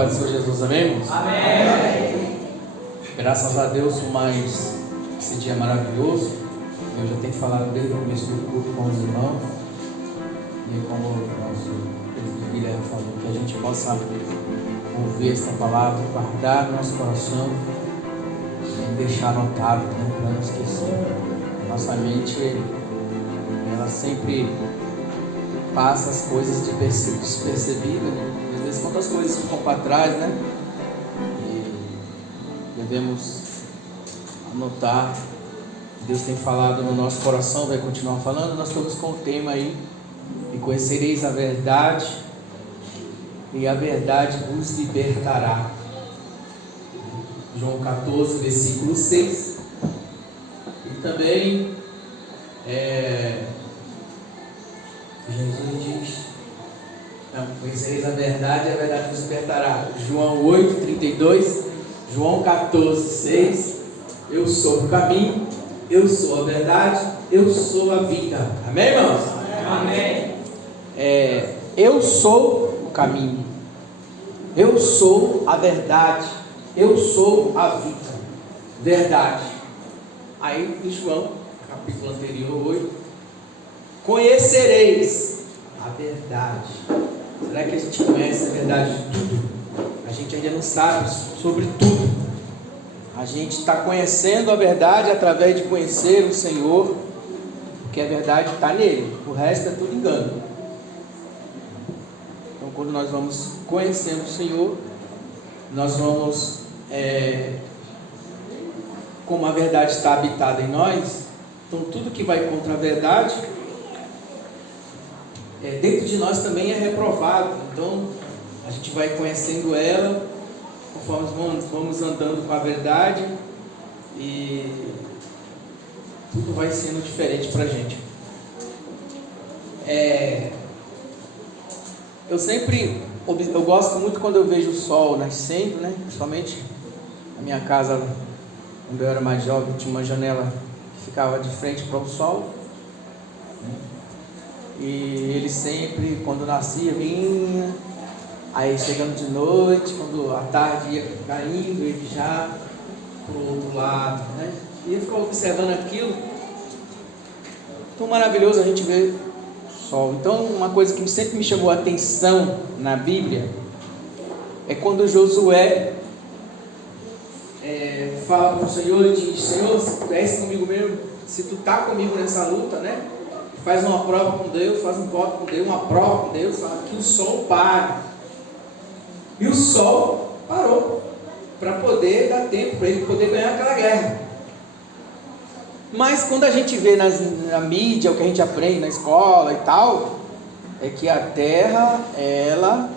paz do Senhor Jesus, amém, irmãos? Amém. Graças a Deus por mais esse dia maravilhoso. Eu já tenho falado desde o começo do culto com os irmãos, e como o nosso presbítero Guilherme falou, que a gente possa ouvir esta palavra, guardar no nosso coração e deixar anotado, né, para não esquecer. Nossa mente, ela sempre passa as coisas despercebidas, né? Às vezes quantas coisas ficam para trás, né? E devemos anotar. Deus tem falado no nosso coração, vai continuar falando. Nós estamos com o tema aí: e conhecereis a verdade, e a verdade vos libertará. João 14, versículo 6. E também Jesus diz: conhecereis a verdade vos libertará. João 8, 32. João 14, 6. Eu sou o caminho, eu sou a verdade, eu sou a vida. Amém, irmãos? Amém. Eu sou o caminho, eu sou a verdade, eu sou a vida. Verdade. Aí em João, capítulo anterior, 8, conhecereis a verdade. Será que a gente conhece a verdade de tudo? A gente ainda não sabe sobre tudo. A gente está conhecendo a verdade através de conhecer o Senhor, porque a verdade está nele, o resto é tudo engano. Então, quando nós vamos conhecendo o Senhor, nós vamos, como a verdade está habitada em nós, então tudo que vai contra a verdade, dentro de nós também é reprovado. Então, a gente vai conhecendo ela, conforme vamos andando com a verdade, e tudo vai sendo diferente para a gente. Eu gosto muito quando eu vejo o sol nascendo, né? Principalmente na minha casa, quando eu era mais jovem, tinha uma janela que ficava de frente para o sol, né? E ele sempre, quando nascia, vinha. Aí chegando de noite, quando a tarde ia caindo, ele já para o outro lado, né? E eu ficava observando aquilo. Tão maravilhoso a gente ver o sol. Então, uma coisa que sempre me chamou a atenção na Bíblia é quando Josué fala para o Senhor e diz: Senhor, se tu és comigo mesmo, se tu está comigo nessa luta, né? Faz uma prova com Deus, faz um voto com Deus, uma prova com Deus, fala que o sol pare. E o sol parou, para poder dar tempo para ele poder ganhar aquela guerra. Mas quando a gente vê na mídia, o que a gente aprende na escola e tal, é que a terra, ela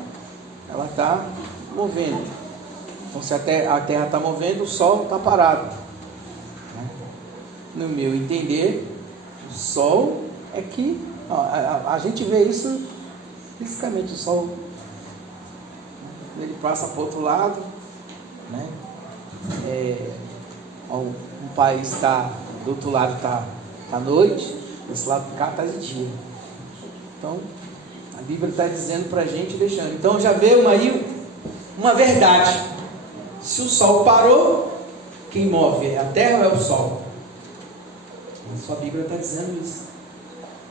está movendo. Então, se a terra está movendo, o sol está parado. No meu entender, o sol é que a gente vê isso fisicamente. O sol, ele passa para o outro lado, né? Um país está do outro lado, está noite, desse lado de cá está de dia. Então a Bíblia está dizendo para a gente, deixando. Então já veio aí uma verdade: se o sol parou, quem move é a terra ou é o sol? A sua Bíblia está dizendo isso.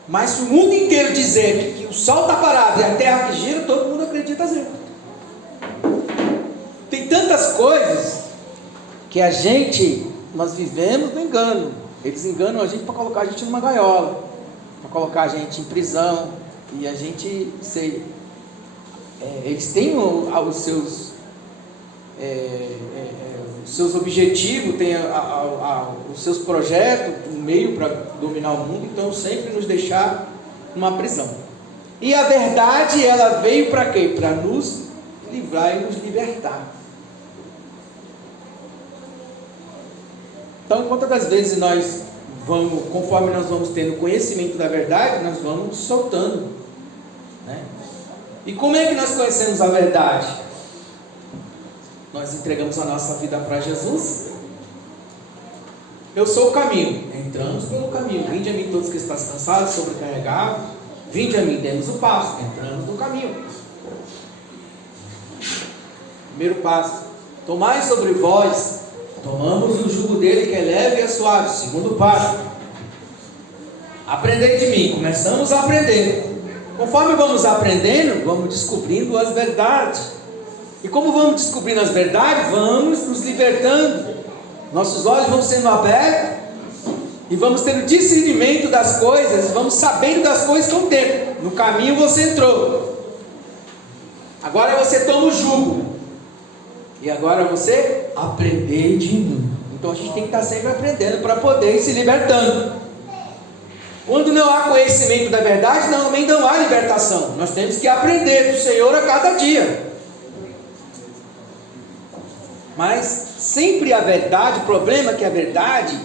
Mas se o mundo inteiro dizer que o sol está parado e a terra que gira, todo mundo acredita assim. Tem tantas coisas que nós vivemos no engano. Eles enganam a gente para colocar a gente numa gaiola, para colocar a gente em prisão, e a gente, eles têm os seus objetivos, têm os seus projetos, um meio para dominar o mundo, então sempre nos deixar numa prisão. E a verdade, ela veio para quê? Para nos livrar e nos libertar. Então, quantas das vezes conforme nós vamos tendo conhecimento da verdade, nós vamos soltando, né? E como é que nós conhecemos a verdade? Nós entregamos a nossa vida para Jesus. Eu sou o caminho. Entramos pelo caminho. Vinde a mim todos que estão cansados, sobrecarregados. Vinde a mim, demos o passo. Entramos no caminho. Primeiro passo, tomai sobre vós, tomamos o jugo dele que é leve e é suave. Segundo passo, aprendei de mim. Começamos a aprender. Conforme vamos aprendendo, vamos descobrindo as verdades. E como vamos descobrindo as verdades, vamos nos libertando. Nossos olhos vão sendo abertos e vamos tendo discernimento das coisas, vamos sabendo das coisas com o tempo. No caminho você entrou. Agora você toma o jugo. E agora você aprendeu de mim. Então a gente tem que estar sempre aprendendo para poder ir se libertando. Quando não há conhecimento da verdade, também não há libertação. Nós temos que aprender do Senhor a cada dia. Mas sempre a verdade, o problema é que a verdade,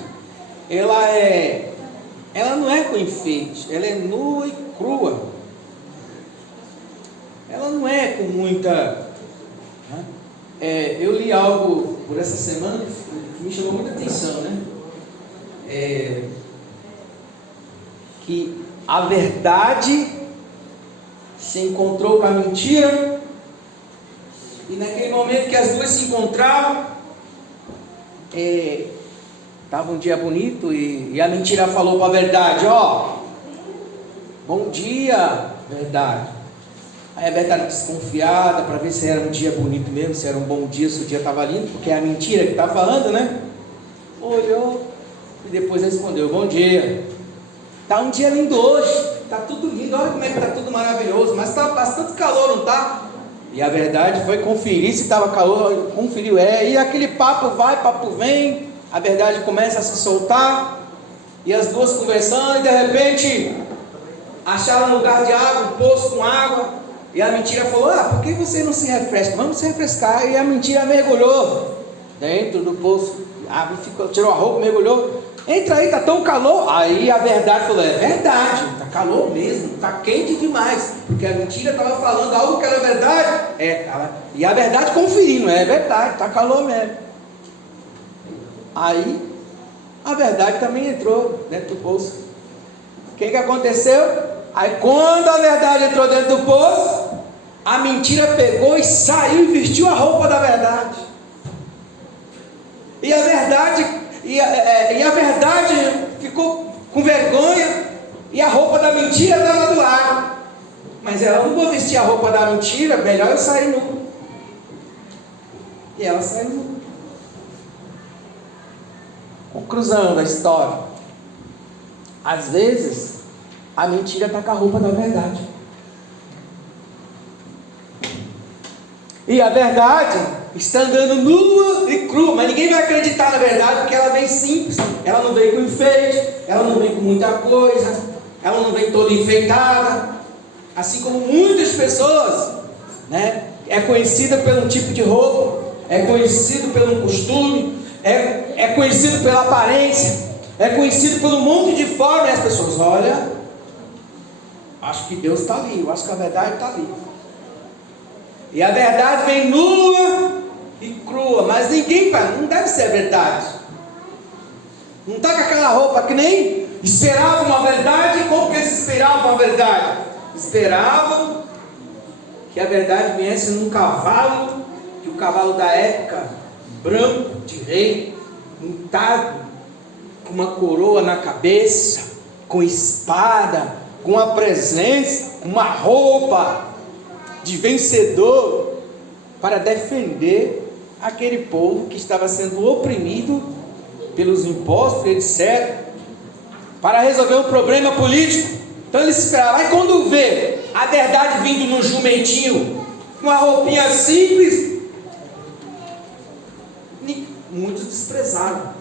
ela não é com enfeite, ela é nua e crua. Ela não é com muita... eu li algo por essa semana que me chamou muita atenção, que a verdade se encontrou com a mentira, e naquele momento que as duas se encontravam, estava um dia bonito, e a mentira falou para a verdade: bom dia, verdade. Aí a verdade desconfiada para ver se era um dia bonito mesmo, se era um bom dia, se o dia estava lindo, porque é a mentira que está falando, né? Olhou e depois respondeu: bom dia. Está um dia lindo hoje, está tudo lindo, olha como é que está tudo maravilhoso, mas está bastante calor, não está? E a verdade foi conferir se estava calor, conferiu, e aquele papo vai, papo vem, a verdade começa a se soltar, e as duas conversando, e de repente acharam um lugar de água, um poço com água, e a mentira falou: por que você não se refresca? Vamos se refrescar. E a mentira mergulhou dentro do poço, a água tirou a roupa, mergulhou. Entra aí, está tão calor. Aí a verdade falou: é verdade, está calor mesmo, está quente demais, porque a mentira estava falando algo que era verdade, e a verdade conferindo: é verdade, está calor mesmo. Aí a verdade também entrou dentro do poço. O que aconteceu? Aí quando a verdade entrou dentro do poço, a mentira pegou e saiu e vestiu a roupa da verdade. E a verdade ficou com vergonha, e a roupa da mentira estava do lado. Mas ela: não vou vestir a roupa da mentira, melhor eu sair nu. E ela saiu nu. Conclusão da história: às vezes a mentira está com a roupa da verdade, e a verdade está andando nua e crua, mas ninguém vai acreditar na verdade, porque ela vem simples, ela não vem com enfeite, ela não vem com muita coisa, ela não vem toda enfeitada, assim como muitas pessoas, é conhecida por um tipo de roupa, é conhecido por um costume, é conhecido pela aparência, é conhecido por um monte de forma, e as pessoas: olha, acho que Deus está ali, eu acho que a verdade está ali. E a verdade vem nua e crua, mas ninguém não deve ser verdade. Não está com aquela roupa que nem esperavam uma verdade. Como que eles esperavam a verdade? Esperavam que a verdade viesse num cavalo, que o cavalo da época, branco, de rei, montado, com uma coroa na cabeça, com espada, com a presença, uma roupa de vencedor, para defender aquele povo que estava sendo oprimido pelos impostos, etc., para resolver um problema político. Então eles esperavam. Aí quando vê a verdade vindo no jumentinho, com uma roupinha simples, muitos desprezaram.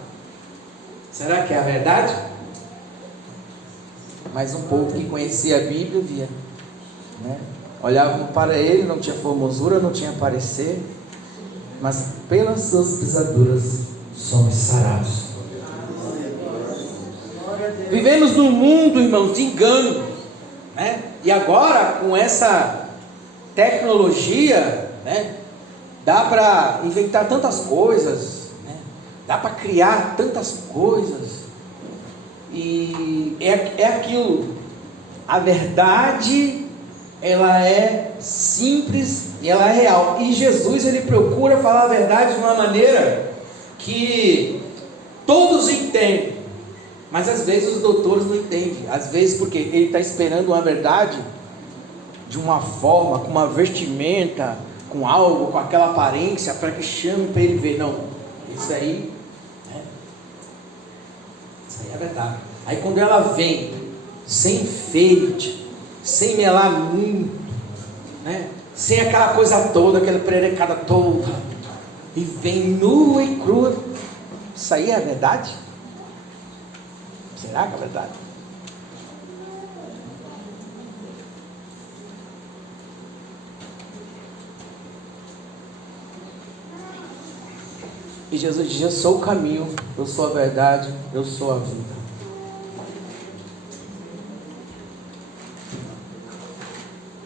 Será que é a verdade? Mas um povo que conhecia a Bíblia via, olhavam para ele, não tinha formosura, não tinha parecer, mas pelas suas pisaduras somos sarados. Vivemos num mundo, irmãos, de engano, e agora com essa tecnologia, dá para inventar tantas coisas, dá para criar tantas coisas, e é aquilo: a verdade ela é simples e ela é real. E Jesus, ele procura falar a verdade de uma maneira que todos entendem, mas às vezes os doutores não entendem. Às vezes porque ele está esperando uma verdade de uma forma, com uma vestimenta, com algo, com aquela aparência, para que chame para ele ver. Não, isso aí é verdade. Aí quando ela vem sem enfeite, sem melar muito, né? Sem aquela coisa toda, aquela prerecada toda, e vem nua e crua, isso aí é verdade? Será que é verdade? E Jesus diz: eu sou o caminho, eu sou a verdade, eu sou a vida.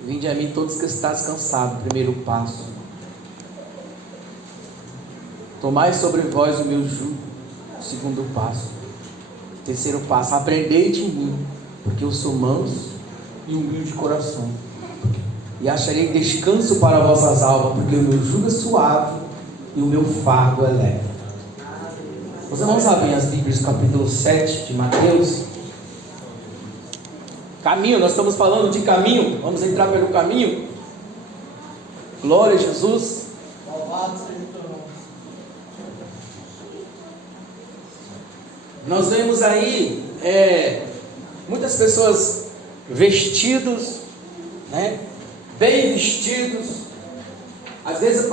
Vinde a mim todos que estáis cansados. Primeiro passo. Tomai sobre vós o meu jugo. Segundo passo. Terceiro passo: aprendei de mim, porque eu sou manso e humilde de coração, e acharei descanso para vossas almas, porque o meu jugo é suave e o meu fardo é leve. Os irmãos sabem as Bíblias, capítulo 7 de Mateus? Caminho, nós estamos falando de caminho. Vamos entrar pelo caminho. Glória a Jesus. Louvado seja o teu nome. Nós vemos aí muitas pessoas vestidos, né? Bem vestidos. Às vezes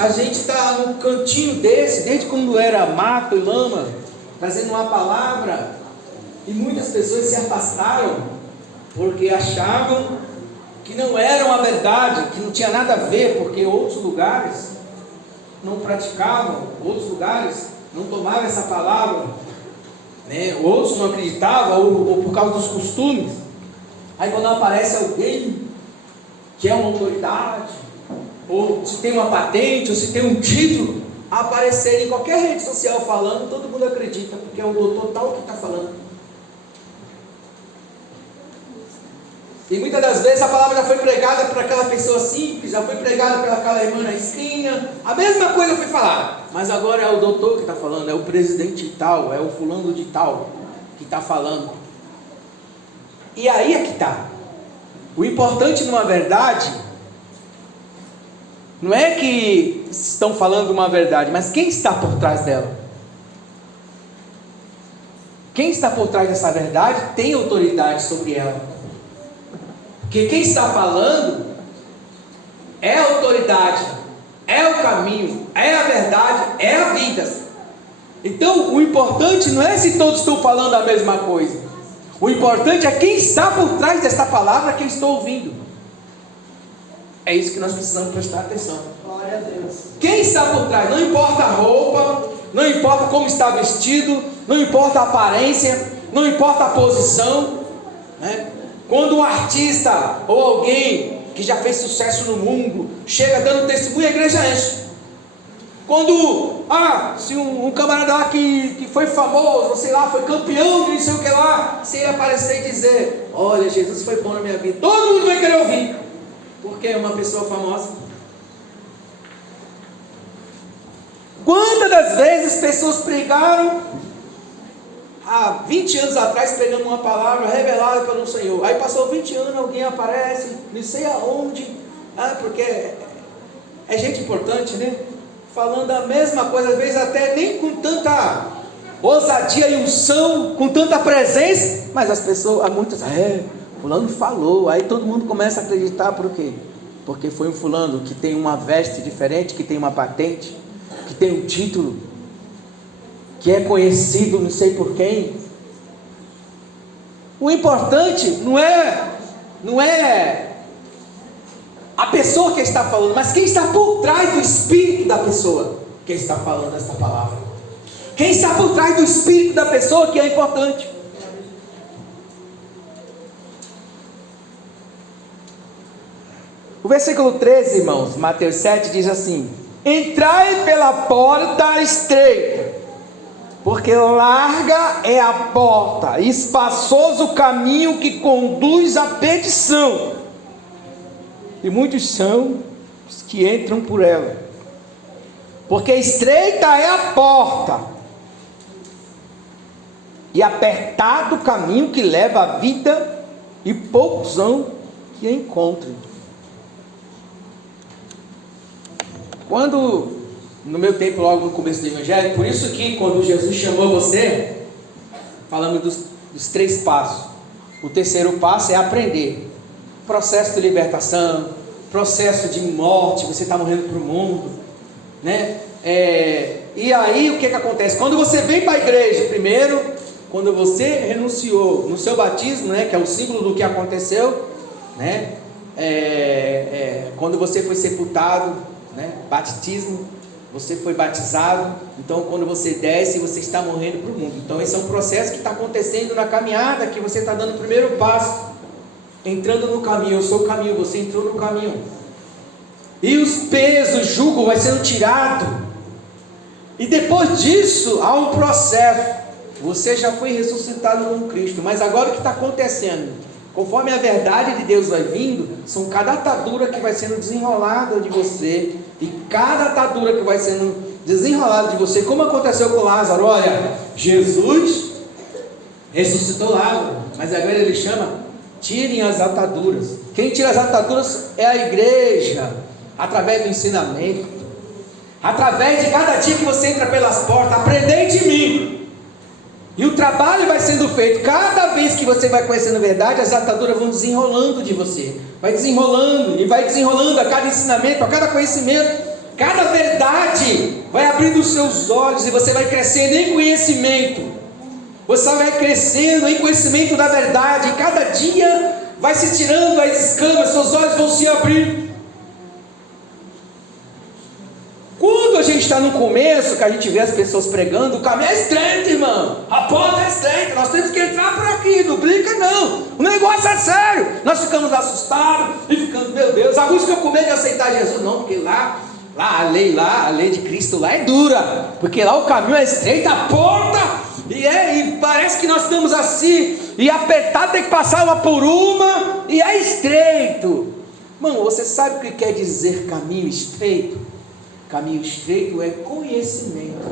a gente está num cantinho desse, desde quando era mato e lama, trazendo uma palavra, e muitas pessoas se afastaram porque achavam que não era uma verdade, que não tinha nada a ver, porque outros lugares não praticavam, outros lugares não tomavam essa palavra, né? Outros não acreditavam, ou por causa dos costumes. Aí quando aparece alguém que é uma autoridade, ou se tem uma patente, ou se tem um título, aparecer em qualquer rede social falando, todo mundo acredita, porque é um doutor tal que está falando. E muitas das vezes a palavra já foi pregada para aquela pessoa simples, já foi pregada pela aquela irmã na esquina, a mesma coisa foi falada, mas agora é o doutor que está falando, é o presidente tal, é o fulano de tal que está falando. E aí é que está. O importante numa verdade não é que estão falando uma verdade, mas quem está por trás dela. Quem está por trás dessa verdade tem autoridade sobre ela. Porque quem está falando é a autoridade, é o caminho, é a verdade, é a vida. Então o importante não é se todos estão falando a mesma coisa. O importante é quem está por trás desta palavra que eu estou ouvindo. É isso que nós precisamos prestar atenção. Glória a Deus. Quem está por trás? Não importa a roupa, não importa como está vestido, não importa a aparência, não importa a posição, né? Quando um artista ou alguém que já fez sucesso no mundo chega dando testemunho, a igreja enche. Quando, se um camarada lá que foi famoso, sei lá, foi campeão de não sei o que lá, se ele aparecer e dizer: olha, Jesus foi bom na minha vida, todo mundo vai querer ouvir, porque é uma pessoa famosa. Quantas das vezes pessoas pregaram há 20 anos atrás, pregando uma palavra revelada pelo Senhor, aí passou 20 anos, alguém aparece, não sei aonde, porque é gente importante, né? Falando a mesma coisa, às vezes até nem com tanta ousadia e unção, com tanta presença, mas as pessoas, muitas, fulano falou, aí todo mundo começa a acreditar. Por quê? Porque foi um fulano que tem uma veste diferente, que tem uma patente, que tem um título, que é conhecido não sei por quem. O importante não é a pessoa que está falando, mas quem está por trás do espírito da pessoa que está falando esta palavra. Quem está por trás do espírito da pessoa que é importante. O versículo 13, irmãos, Mateus 7 diz assim: entrai pela porta estreita, Porque larga é a porta, espaçoso o caminho que conduz à perdição, e muitos são os que entram por ela. Porque estreita é a porta, e apertado o caminho que leva à vida, e poucos são que a encontrem. Quando, no meu tempo, logo no começo do Evangelho, por isso que quando Jesus chamou você, falamos dos 3 passos. O terceiro passo é aprender. Processo de libertação, processo de morte, você está morrendo para o mundo, né? E aí o que acontece? Quando você vem para a igreja, primeiro, quando você renunciou no seu batismo, né, que é o símbolo do que aconteceu, né? Quando você foi sepultado, né, batismo, você foi batizado. Então quando você desce, você está morrendo para o mundo. Então esse é um processo que está acontecendo na caminhada, que você está dando o primeiro passo, entrando no caminho. Eu sou o caminho, você entrou no caminho, e os pesos, o jugo vai sendo tirado, e depois disso há um processo. Você já foi ressuscitado com Cristo, mas agora o que está acontecendo? Conforme a verdade de Deus vai vindo, são cada atadura que vai sendo desenrolada de você, e cada atadura que vai sendo desenrolada de você, como aconteceu com Lázaro. Olha, Jesus ressuscitou Lázaro, mas agora ele chama: tirem as ataduras. Quem tira as ataduras é a igreja, através do ensinamento, através de cada dia que você entra pelas portas. Aprendei de mim. E o trabalho vai sendo feito. Cada vez que você vai conhecendo a verdade, as ataduras vão desenrolando de você. Vai desenrolando, e vai desenrolando a cada ensinamento, a cada conhecimento. Cada verdade vai abrindo os seus olhos, e você vai crescendo em conhecimento. Você vai crescendo em conhecimento da verdade. E cada dia vai se tirando as escamas, seus olhos vão se abrindo. Quando a gente está no começo, que a gente vê as pessoas pregando, o caminho é estreito, irmão, a porta é estreita, nós temos que entrar por aqui, não brinca não, o negócio é sério. Nós ficamos assustados e ficamos, meu Deus, alguns ficam com medo de aceitar Jesus. Não, porque lá a lei de Cristo lá é dura, porque lá o caminho é estreito, a porta, e parece que nós estamos assim, e apertado, tem que passar uma por uma, e é estreito. Mano, você sabe o que quer dizer caminho estreito? Caminho estreito é conhecimento.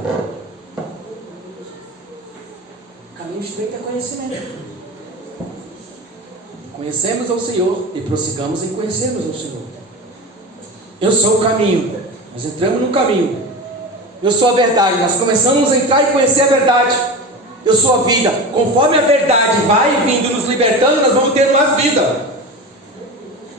Caminho estreito é conhecimento. Conhecemos ao Senhor e prossigamos em conhecermos ao Senhor. Eu sou o caminho. Nós entramos no caminho. Eu sou a verdade. Nós começamos a entrar e conhecer a verdade. Eu sou a vida. Conforme a verdade vai vindo nos libertando, nós vamos ter uma vida.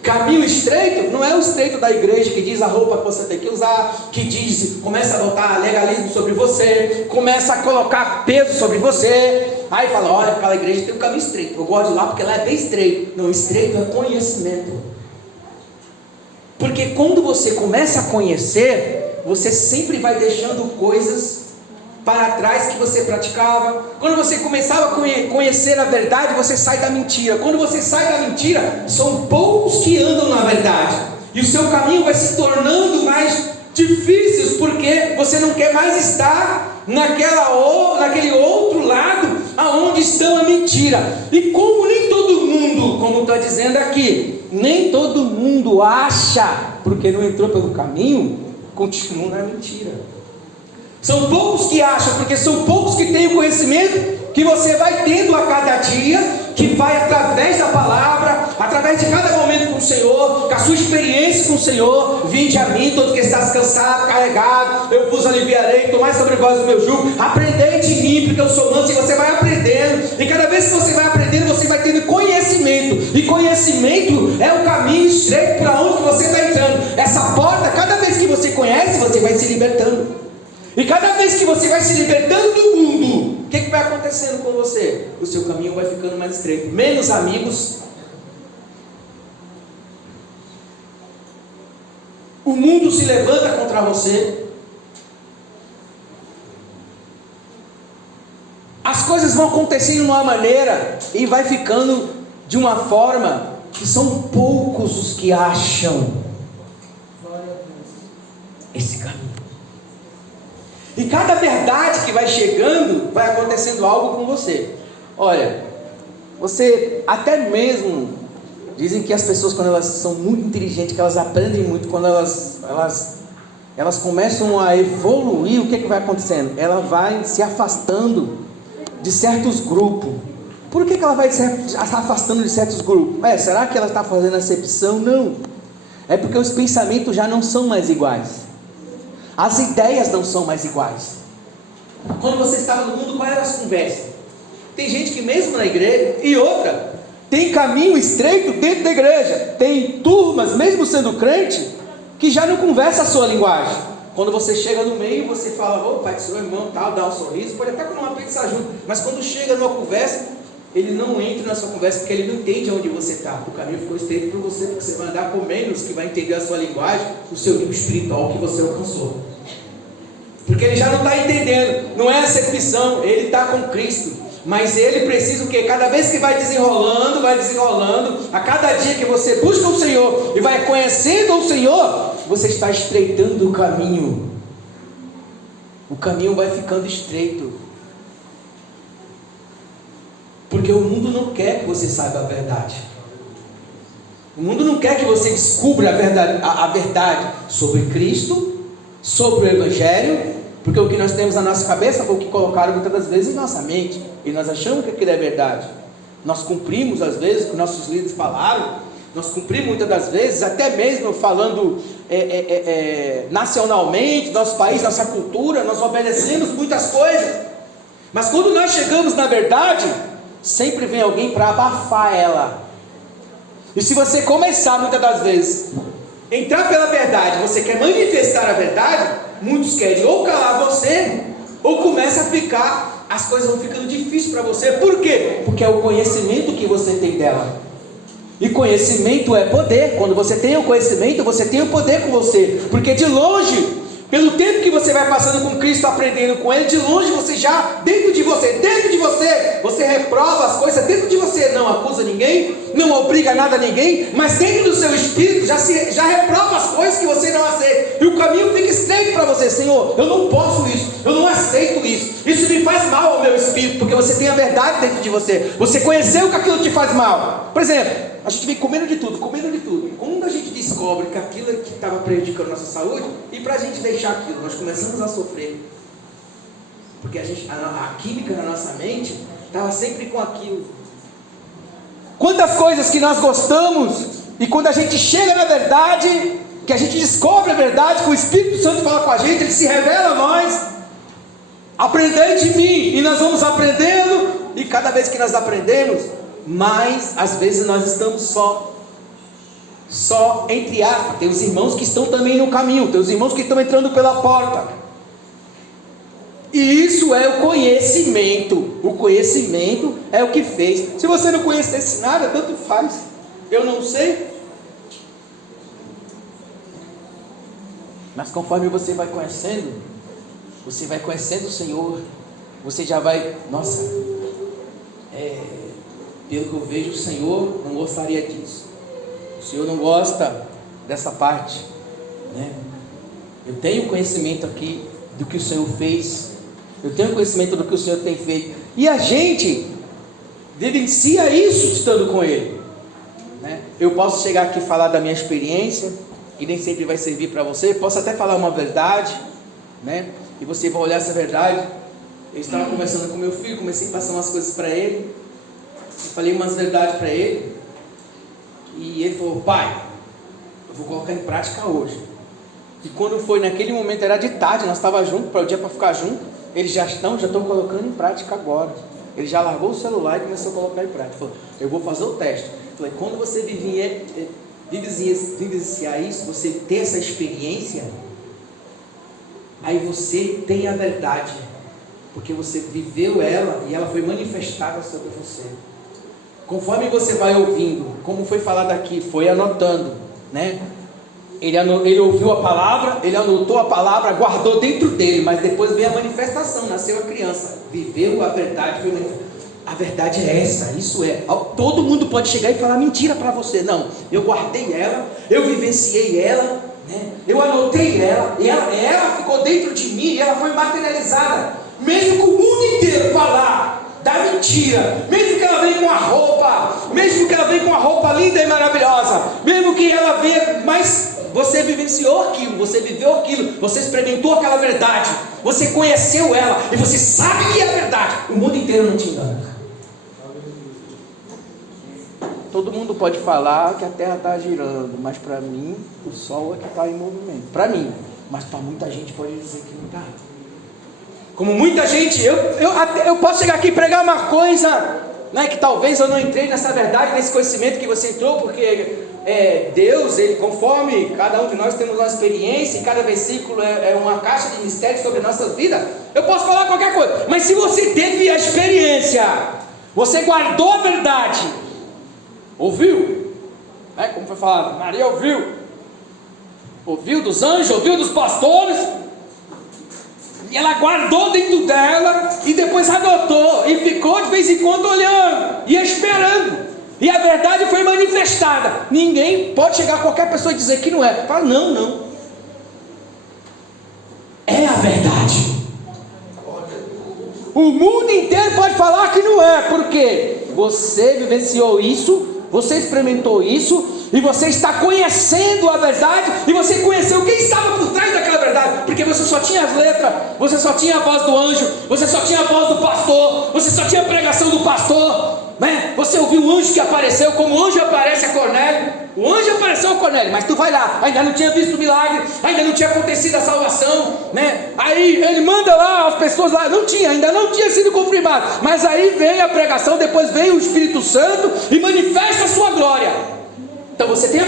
Caminho estreito não é o estreito da igreja, que diz a roupa que você tem que usar, que diz, começa a botar legalismo sobre você, começa a colocar peso sobre você, aí fala: olha, aquela igreja tem um caminho estreito, eu gosto de lá porque lá é bem estreito. Não, estreito é conhecimento. Porque quando você começa a conhecer, você sempre vai deixando coisas para trás que você praticava. Quando você começava a conhecer a verdade, você sai da mentira. Quando você sai da mentira, são poucos que andam na verdade, e o seu caminho vai se tornando mais difícil, porque você não quer mais estar naquele outro lado aonde está a mentira. E como nem todo mundo, como está dizendo aqui, nem todo mundo acha, porque não entrou pelo caminho, continua na mentira. São poucos que acham, porque são poucos que têm o conhecimento que você vai tendo a cada dia, que vai através da palavra, através de cada momento com o Senhor, com a sua experiência com o Senhor. Vinde a mim, todo que estás cansado, carregado, eu vos aliviarei, tomai sobre vós o meu jugo, aprendei de mim, porque eu sou manso. E você vai aprendendo, e cada vez que você vai aprendendo, você vai tendo conhecimento, e conhecimento é o caminho estreito para onde você está entrando. Essa porta, cada vez que você conhece, você vai se libertando. E cada vez que você vai se libertando do mundo, o que vai acontecendo com você? O seu caminho vai ficando mais estreito. Menos amigos. O mundo se levanta contra você. As coisas vão acontecendo de uma maneira e vai ficando de uma forma que são poucos os que acham esse caminho. E cada verdade que vai chegando, vai acontecendo algo com você. Olha, você até mesmo, dizem que as pessoas, quando elas são muito inteligentes, que elas aprendem muito, quando elas começam a evoluir, o que vai acontecendo? Ela vai se afastando de certos grupos. Por que ela vai se afastando de certos grupos? Será que ela está fazendo acepção? Não. É porque os pensamentos já não são mais iguais. As ideias não são mais iguais. Quando você estava no mundo, qual era as conversas? Tem gente que mesmo na igreja, e outra, tem caminho estreito dentro da igreja. Tem turmas, mesmo sendo crente, que já não conversa a sua linguagem. Quando você chega no meio, você fala, ô pai, seu irmão, tal, dá um sorriso, pode até comer uma pizza junto, mas quando chega numa conversa, ele não entra na sua conversa, porque ele não entende onde você está. O caminho ficou estreito para você, porque você vai andar com menos que vai entender a sua linguagem, o seu nível espiritual que você alcançou. Porque ele já não está entendendo, não é acepção, ele está com Cristo. Mas ele precisa o quê? Cada vez que vai desenrolando, a cada dia que você busca o Senhor e vai conhecendo o Senhor, você está estreitando o caminho. O caminho vai ficando estreito. Porque o mundo não quer que você saiba a verdade. O mundo não quer que você descubra a verdade sobre Cristo, sobre o Evangelho, porque o que nós temos na nossa cabeça foi o que colocaram muitas das vezes em nossa mente, e nós achamos que aquilo é verdade. Nós cumprimos às vezes o que nossos líderes falaram, nós cumprimos muitas das vezes, até mesmo falando nacionalmente, nosso país, nossa cultura, nós obedecemos muitas coisas, mas quando nós chegamos na verdade, sempre vem alguém para abafar ela. E se você começar muitas das vezes, entrar pela verdade, você quer manifestar a verdade, muitos querem ou calar você, ou começa a ficar, as coisas vão ficando difíceis para você. Por quê? Porque é o conhecimento que você tem dela. E conhecimento é poder. Quando você tem o conhecimento, você tem o poder com você. Porque de longe, pelo tempo que você vai passando com Cristo, aprendendo com Ele, de longe você já, dentro de você, você reprova as coisas, dentro de você não acusa ninguém, não obriga nada a ninguém, mas dentro do seu espírito já reprova as coisas que você não aceita, e o caminho fica estreito para você. Senhor, eu não posso isso, eu não aceito isso me faz mal ao meu espírito, porque você tem a verdade dentro de você conheceu que aquilo te faz mal. Por exemplo, a gente vem comendo de tudo. Quando a gente descobre que aquilo é que estava prejudicando a nossa saúde, e para a gente deixar aquilo, nós começamos a sofrer, porque a química na nossa mente estava sempre com aquilo. Quantas coisas que nós gostamos, e quando a gente chega na verdade, que a gente descobre a verdade, que o Espírito Santo fala com a gente, ele se revela a nós. Aprendei de mim, e nós vamos aprendendo, e cada vez que nós aprendemos, mas às vezes nós estamos só entre aspas. Tem os irmãos que estão também no caminho, tem os irmãos que estão entrando pela porta, e isso é o conhecimento. O conhecimento é o que fez. Se você não conhecesse nada, tanto faz, eu não sei. Mas conforme você vai conhecendo o Senhor, você já vai, nossa, pelo que eu vejo, o Senhor não gostaria disso, o Senhor não gosta dessa parte, né? Eu tenho conhecimento aqui do que o Senhor fez, eu tenho conhecimento do que o Senhor tem feito, e a gente vivencia isso estando com Ele, né? Eu posso chegar aqui e falar da minha experiência, que nem sempre vai servir para você, posso até falar uma verdade, né? E você vai olhar essa verdade. Eu estava conversando com meu filho, comecei a passar umas coisas para ele, falei umas verdades para ele, e ele falou: pai, eu vou colocar em prática hoje. E quando foi naquele momento, era de tarde, nós estávamos juntos, para o dia para ficar junto, eles já estão colocando em prática agora. Ele já largou o celular e começou a colocar em prática. Falou: eu vou fazer o teste. Falei: quando você vivenciar isso, você ter essa experiência, aí você tem a verdade, porque você viveu ela e ela foi manifestada sobre você. Conforme você vai ouvindo, como foi falado aqui, foi anotando, né? Ele ouviu a palavra, ele anotou a palavra, guardou dentro dele, mas depois veio a manifestação, nasceu a criança, viveu a verdade, foi manifestada. A verdade é essa, isso é. Todo mundo pode chegar e falar mentira para você. Não, eu guardei ela, eu vivenciei ela, né? Eu anotei ela, e ela ficou dentro de mim, e ela foi materializada. Mesmo que o mundo inteiro falar da mentira, mesmo que ela venha com a roupa, mesmo que ela venha com uma roupa linda e maravilhosa, mesmo que ela venha, mas você vivenciou aquilo, você viveu aquilo, você experimentou aquela verdade, você conheceu ela, e você sabe que é verdade. O mundo inteiro não te engana. Todo mundo pode falar que a terra está girando, mas para mim o sol é que está em movimento. Para mim, mas para muita gente pode dizer que não está. Como muita gente, eu posso chegar aqui e pregar uma coisa, né, que talvez eu não entrei nessa verdade, nesse conhecimento que você entrou, porque Deus, Ele, conforme cada um de nós temos uma experiência, e cada versículo é uma caixa de mistérios sobre a nossa vida. Eu posso falar qualquer coisa, mas se você teve a experiência, você guardou a verdade, ouviu, né, como foi falado, Maria ouviu dos anjos, ouviu dos pastores, e ela guardou dentro dela, e depois anotou, e ficou de vez em quando olhando, e esperando, e a verdade foi manifestada. Ninguém pode chegar a qualquer pessoa e dizer que não é. Fala, não, é a verdade. O mundo inteiro pode falar que não é, porque você vivenciou isso, você experimentou isso, e você está conhecendo a verdade, e você conheceu quem estava por trás daquela verdade, porque você só tinha as letras, você só tinha a voz do anjo, você só tinha a voz do pastor, você só tinha a pregação do pastor, né? Você ouviu o anjo que apareceu, como o anjo aparece a Cornélio. O anjo apareceu a Cornélio, mas tu vai lá, ainda não tinha visto o milagre, ainda não tinha acontecido a salvação, né? Aí ele manda lá as pessoas lá, ainda não tinha sido confirmado, mas aí vem a pregação, depois vem o Espírito Santo e manifesta a sua glória. Então você tem a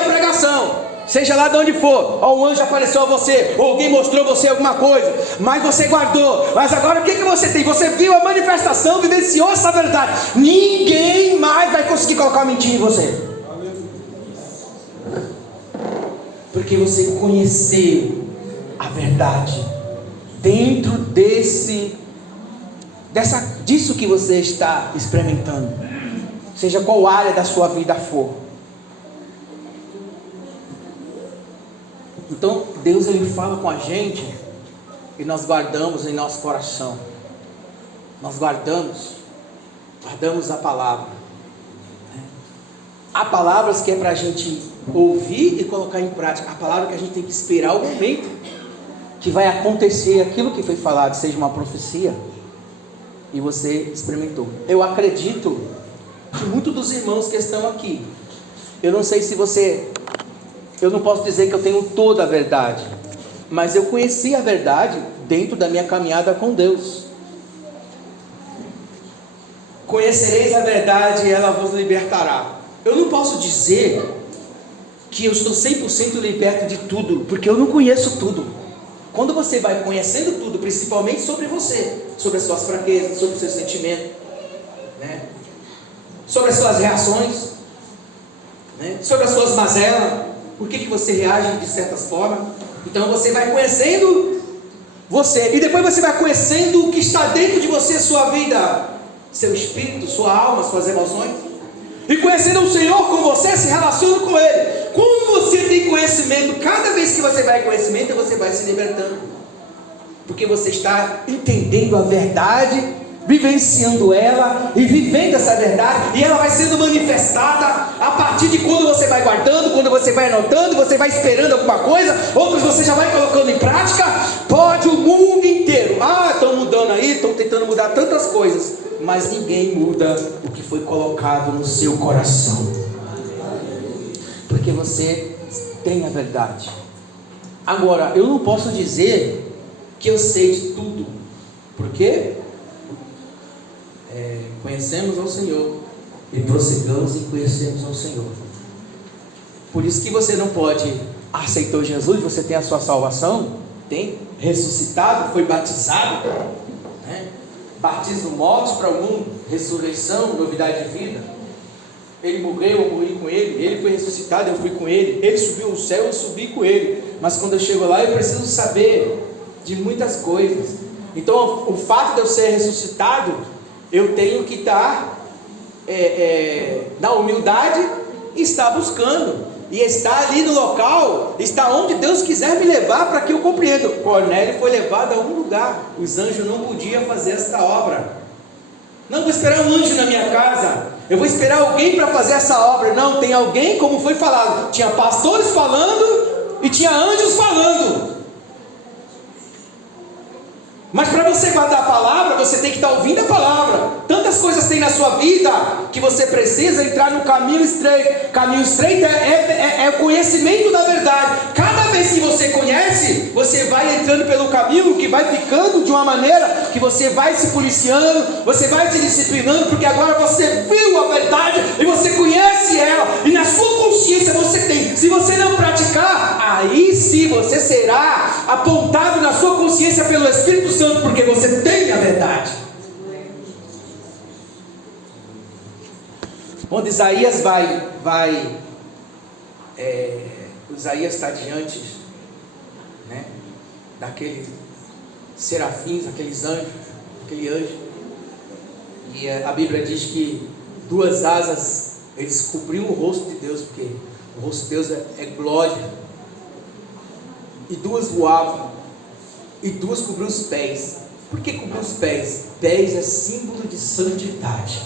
pregação, seja lá de onde for, ou o anjo apareceu a você, ou alguém mostrou a você alguma coisa, mas você guardou. Mas agora o que você tem? Você viu a manifestação, vivenciou essa verdade. Ninguém mais vai conseguir colocar mentira em você, porque você conheceu a verdade dentro disso que você está experimentando, seja qual área da sua vida for. Então Deus, Ele fala com a gente, e nós guardamos em nosso coração, nós guardamos a palavra. Há palavras que é para a gente ouvir e colocar em prática, há palavra que a gente tem que esperar o momento que vai acontecer aquilo que foi falado, seja uma profecia, e você experimentou. Eu acredito que muitos dos irmãos que estão aqui, eu não sei se eu não posso dizer que eu tenho toda a verdade, mas eu conheci a verdade dentro da minha caminhada com Deus. Conhecereis a verdade e ela vos libertará. Eu não posso dizer que eu estou 100% liberto de tudo, porque eu não conheço tudo. Quando você vai conhecendo tudo, principalmente sobre você, sobre as suas fraquezas, sobre os seus sentimentos, né? Sobre as suas reações, né? Sobre as suas mazelas, por que você reage de certas formas. Então você vai conhecendo você, e depois você vai conhecendo o que está dentro de você, sua vida, seu espírito, sua alma, suas emoções, e conhecendo o Senhor com você, se relaciona com Ele. Quando você tem conhecimento, cada vez que você vai conhecimento, você vai se libertando, porque você está entendendo a verdade, vivenciando ela e vivendo essa verdade, e ela vai sendo manifestada a partir de quando você vai guardando, quando você vai anotando, você vai esperando alguma coisa, outras você já vai colocando em prática. Pode o mundo inteiro, estão mudando aí, estão tentando mudar tantas coisas, mas ninguém muda o que foi colocado no seu coração, porque você tem a verdade. Agora, eu não posso dizer que eu sei de tudo, porque conhecemos ao Senhor e prossigamos em conhecermos ao Senhor. Por isso que você não pode, aceitou Jesus, você tem a sua salvação, tem ressuscitado, foi batizado, né? Batismo, morte para o mundo, ressurreição, novidade de vida. Ele morreu, eu morri com ele. Ele foi ressuscitado, eu fui com ele. Ele subiu ao céu, eu subi com ele. Mas quando eu chego lá, eu preciso saber de muitas coisas. Então o fato de eu ser ressuscitado, eu tenho que estar na humildade e estar buscando. e está ali no local, está onde Deus quiser me levar para que eu compreenda. Cornélio foi levado a um lugar, os anjos não podiam fazer esta obra. Não vou esperar um anjo na minha casa, eu vou esperar alguém para fazer essa obra. Não, tem alguém, como foi falado, tinha pastores falando e tinha anjos falando. Mas para você guardar a palavra, você tem que estar ouvindo a palavra. Tantas coisas tem na sua vida que você precisa entrar no caminho estreito. Caminho estreito é o conhecimento da verdade. Cada vez que você conhece, você vai entrando pelo caminho que vai ficando de uma maneira que você vai se policiando, você vai se disciplinando, porque agora você viu a verdade e você conhece ela, e na sua consciência você tem. Se você não praticar, aí sim você será apontado na sua consciência pelo Espírito Santo, porque você tem a verdade. Quando Isaías Isaías está diante, né, daqueles serafins, aqueles anjos, aquele anjo, e a Bíblia diz que duas asas, eles cobriam o rosto de Deus, porque o rosto de Deus é glória, e duas voavam, e duas cobriam os pés. Por que cobriu os pés? Pés é símbolo de santidade.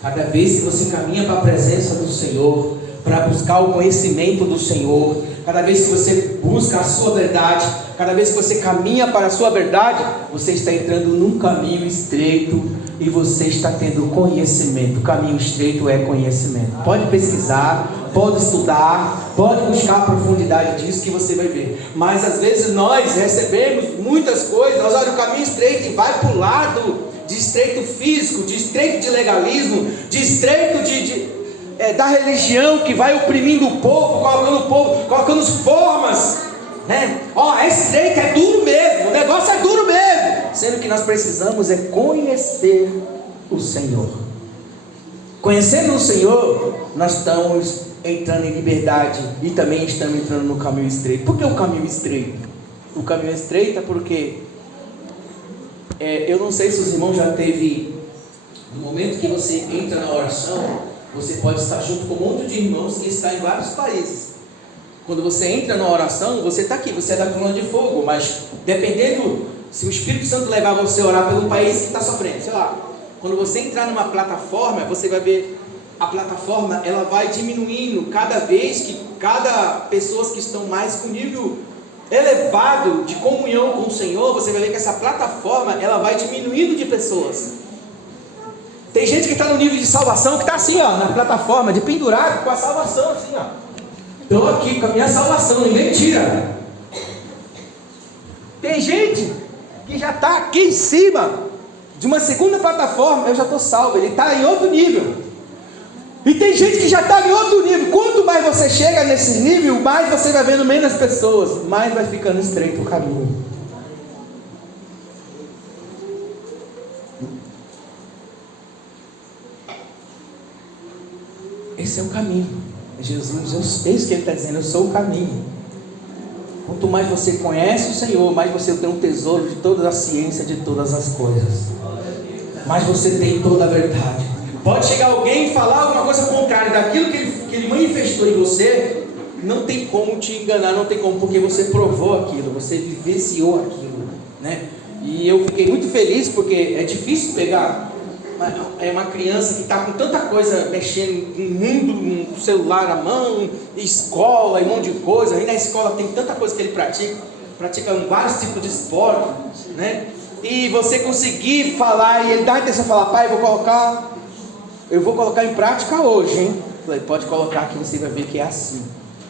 Cada vez que você caminha para a presença do Senhor, para buscar o conhecimento do Senhor, cada vez que você busca a sua verdade, cada vez que você caminha para a sua verdade, você está entrando num caminho estreito e você está tendo conhecimento. O caminho estreito é conhecimento. Pode pesquisar, pode estudar, pode buscar a profundidade disso que você vai ver. Mas às vezes nós recebemos muitas coisas, nós olhamos o caminho estreito e vai para o lado de estreito físico, de estreito de legalismo, de estreito da religião que vai oprimindo o povo, colocando formas, né? É estreito, é duro mesmo, o negócio é duro mesmo, sendo que nós precisamos é conhecer o Senhor. Conhecendo o Senhor, nós estamos entrando em liberdade e também estamos entrando no caminho estreito. Por que o caminho estreito? O caminho estreito é porque eu não sei se os irmãos já teve no momento que você entra na oração, você pode estar junto com um monte de irmãos que está em vários países. Quando você entra na oração, você está aqui, você é da coluna de fogo, mas dependendo, se o Espírito Santo levar você a orar pelo país que está sofrendo, sei lá, quando você entrar numa plataforma, você vai ver a plataforma, ela vai diminuindo cada vez que cada pessoas que estão mais com nível elevado de comunhão com o Senhor, você vai ver que essa plataforma, ela vai diminuindo de pessoas. Tem gente que está no nível de salvação, que está assim, na plataforma, de pendurado com a salvação, assim, estou aqui com a minha salvação, ninguém tira. Tem gente que já está aqui em cima de uma segunda plataforma, eu já estou salvo, ele está em outro nível. E tem gente que já está em outro nível. Quanto mais você chega nesse nível, mais você vai vendo menos pessoas, mais vai ficando estreito o caminho. Esse é o caminho. Jesus, é isso que ele está dizendo, eu sou o caminho. Quanto mais você conhece o Senhor, mais você tem um tesouro de toda a ciência, de todas as coisas. Mais você tem toda a verdade. Pode chegar alguém e falar alguma coisa contrária daquilo que ele manifestou em você, não tem como te enganar, não tem como, porque você provou aquilo, você vivenciou aquilo, né? E eu fiquei muito feliz, porque é difícil pegar uma criança que está com tanta coisa mexendo no mundo, no celular na mão, escola, e um monte de coisa. Aí na escola tem tanta coisa que ele pratica vários tipos de esporte, né? E você conseguir falar, e ele dá a intenção de falar, pai, eu vou colocar em prática hoje, hein? Falei, pode colocar que você vai ver que é assim.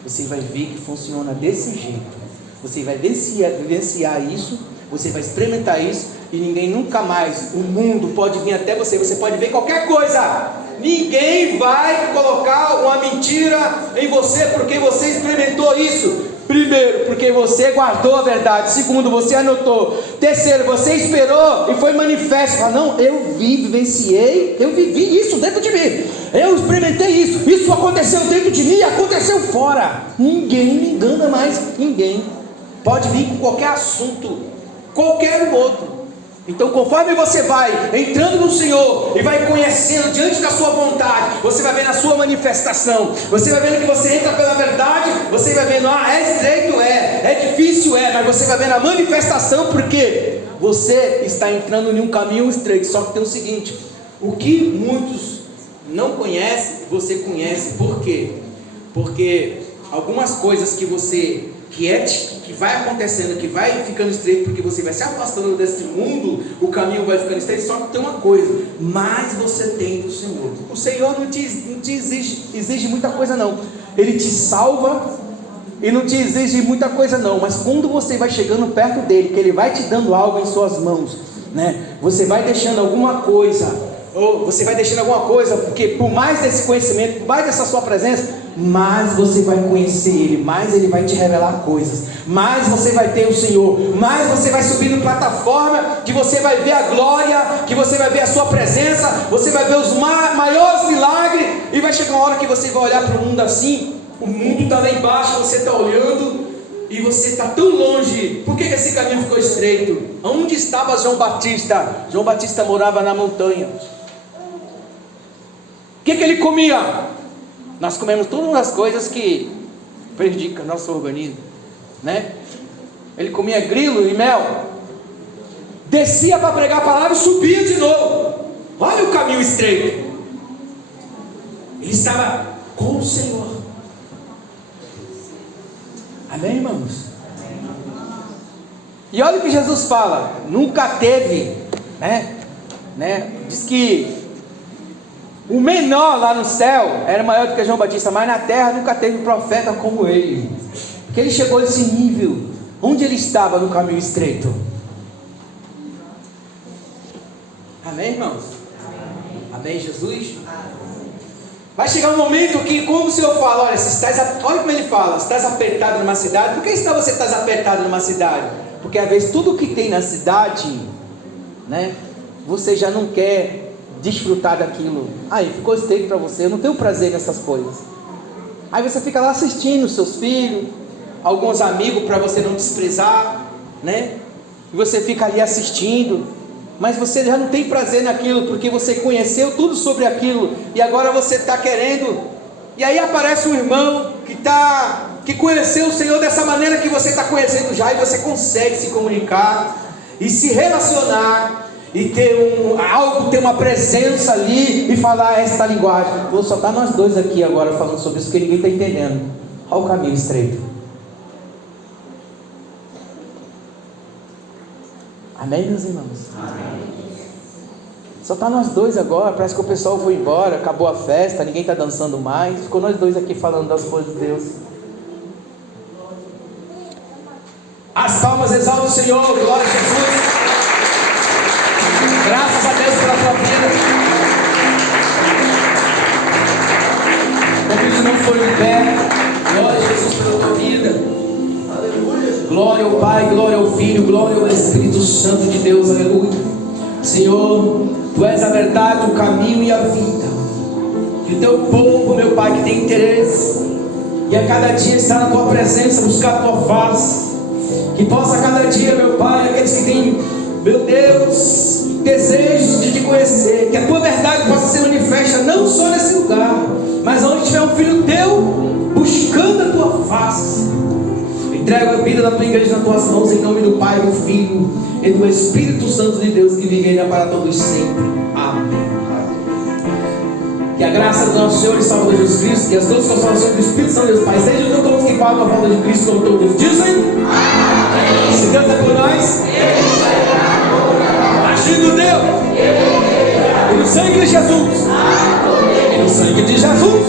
Você vai ver que funciona desse jeito. Você vai vivenciar isso, você vai experimentar isso, e ninguém nunca mais, o mundo pode vir até você, você pode ver qualquer coisa. Ninguém vai colocar uma mentira em você, porque você experimentou isso. Primeiro, porque você guardou a verdade. Segundo, você anotou. Terceiro, você esperou e foi manifesto. Não, eu vivenciei, eu vivi isso dentro de mim. Eu experimentei isso. Isso aconteceu dentro de mim, aconteceu fora. Ninguém me engana mais. Ninguém. Pode vir com qualquer assunto, qualquer outro. Então, conforme você vai entrando no Senhor e vai conhecendo diante da sua vontade, você vai vendo a sua manifestação, você vai vendo que você entra pela verdade, você vai vendo, é estreito, é difícil, mas você vai vendo a manifestação, porque você está entrando em um caminho estreito. Só que tem o seguinte: o que muitos não conhecem, você conhece. Por quê? Porque algumas coisas que vai acontecendo, que vai ficando estreito, porque você vai se afastando desse mundo, o caminho vai ficando estreito. Só que tem uma coisa: mais você tem do Senhor. O Senhor não te exige muita coisa não. Ele te salva e não te exige muita coisa não. Mas quando você vai chegando perto dele, que ele vai te dando algo em suas mãos, né? Você vai deixando alguma coisa, porque por mais desse conhecimento, por mais dessa sua presença, mais você vai conhecer Ele, mais Ele vai te revelar coisas, mais você vai ter o Senhor, mais você vai subir na plataforma, que você vai ver a glória, que você vai ver a sua presença, você vai ver os maiores milagres, e vai chegar uma hora que você vai olhar para o mundo assim, o mundo está lá embaixo, você está olhando, e você está tão longe. Por que esse caminho ficou estreito? Onde estava João Batista? João Batista morava na montanha. O que ele comia? Nós comemos todas as coisas que prejudicam nosso organismo, né? Ele comia grilo e mel, descia para pregar a palavra e subia de novo. Olha o caminho estreito. Ele estava com o Senhor. Amém, irmãos? E olha o que Jesus fala: nunca teve, né? Diz que o menor lá no céu era maior do que João Batista, mas na terra nunca teve profeta como ele, porque ele chegou a esse nível. Onde ele estava? No caminho estreito. Amém, irmãos? Amém, Jesus? Vai chegar um momento que, como o Senhor fala, olha como ele fala: estás apertado numa cidade. Por que você está apertado numa cidade? Porque às vezes tudo que tem na cidade, né, você já não quer desfrutar daquilo. Aí ficou estreito para você, eu não tenho prazer nessas coisas. Aí você fica lá assistindo seus filhos, alguns amigos, para você não desprezar, né? E você fica ali assistindo, mas você já não tem prazer naquilo, porque você conheceu tudo sobre aquilo, e agora você está querendo. E aí aparece um irmão que conheceu o Senhor dessa maneira que você está conhecendo já, e você consegue se comunicar e se relacionar, e ter uma presença ali, e falar esta linguagem. Só está nós dois aqui agora falando sobre isso, porque ninguém está entendendo. Olha o caminho estreito. Amém, meus irmãos? Amém. Só está nós dois agora. Parece que o pessoal foi embora, acabou a festa, ninguém está dançando mais. Ficou nós dois aqui falando das coisas de Deus. As palmas exaltam o Senhor. Glória a Jesus. Graças a Deus pela tua vida. Convido não for de pé. Glória a Jesus pela tua vida. Aleluia. Glória ao Pai, glória ao Filho, glória ao Espírito Santo de Deus. Aleluia. Senhor, tu és a verdade, o caminho e a vida. E o teu povo, meu Pai, que tem interesse, e a cada dia estar na tua presença, buscar a tua face. Que possa a cada dia, meu Pai, aqueles que têm, meu Deus, desejos de te conhecer, que a tua verdade possa ser manifesta não só nesse lugar, mas onde tiver um filho teu buscando a tua face. Entrego a vida da tua igreja nas tuas mãos, em nome do Pai, do Filho e do Espírito Santo de Deus, que vive ainda para todos sempre. Amém. Que a graça do nosso Senhor e Salvador Jesus Cristo, que as duas consolações do Espírito Santo de Deus Pai sejam com todos que falam a volta de Cristo, como todos dizem. Amém. Se Deus é por nós, agindo Deus, e no sangue de Jesus, e no sangue de Jesus.